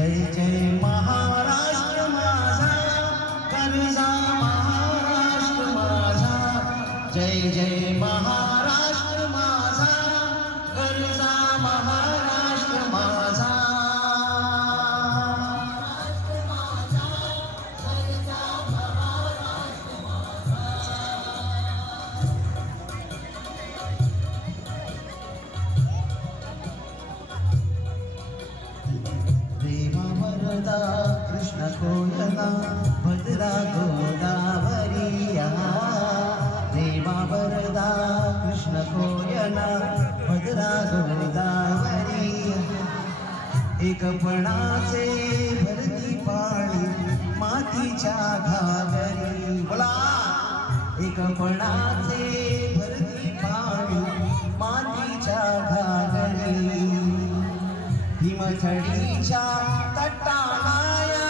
जय जय महाराष्ट्र माझा, कर्जा महाराष्ट्र माझा, जय जय महाराष्ट्र माझा, कर्जा महाराष्ट्र माझा. वरदा कृष्ण कोयना भद्रा गोदावरिया, देवा वरदा कृष्ण कोयना भद्रा गोदावरिया. एक पणाचे भरती पाणी मातीच्या घागरी, बोला एक पणाचे भरती पाणी मातीच्या घागरी. हिमथडीच्या तटाया,